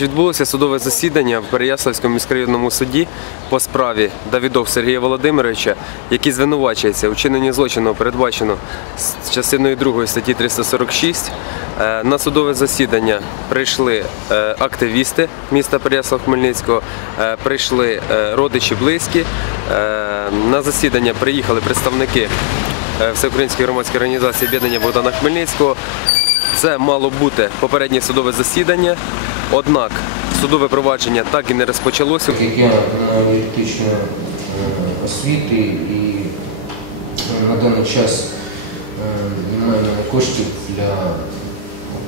Відбулося судове засідання в Переяславському міськрайонному суді по справі Давідов Сергія Володимировича, який звинувачується у чиненні злочину, передбачено з частиною 2 статті 346. Е, На судове засідання прийшли е, активісти міста Переяслав-Хмельницького, е, прийшли родичі близькі. На засідання приїхали представники Всеукраїнської громадської організації об'єднання Богдана Хмельницького. Це мало бути попереднє судове засідання, однак судове провадження так і не розпочалося. Як на юридичну е, освіти і на даний час е, немає коштів для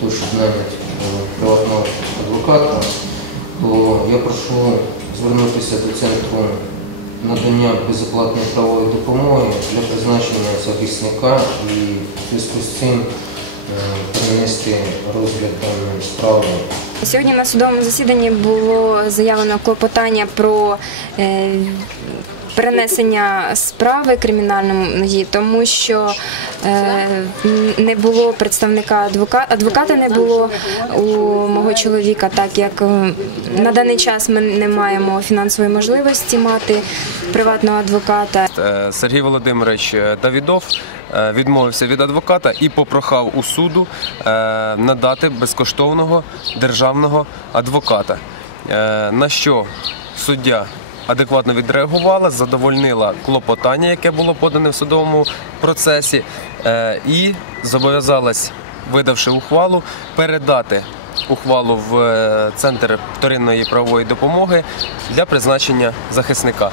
того, щоб наняти е, приватного адвоката, то я прошу звернутися до центру надання безоплатної правової допомоги для призначення захисника і в зв'язку з цим перенести розгляд даної справи Сьогодні на судовому засіданні було заявлено клопотання про е, перенесення справи кримінальної, тому що е, не було представника адвоката, адвоката не було у мого чоловіка, так як е, на даний час ми не маємо фінансової можливості мати приватного адвоката. Е, Сергій Володимирович Давідов відмовився від адвоката і попрохав у суду надати безкоштовного державного адвоката. На що суддя адекватно відреагувала, задовольнила клопотання, яке було подане в судовому процесі, е, і зобов'язалась, видавши ухвалу, передати ухвалу в е, центр вторинної правової допомоги для призначення захисника.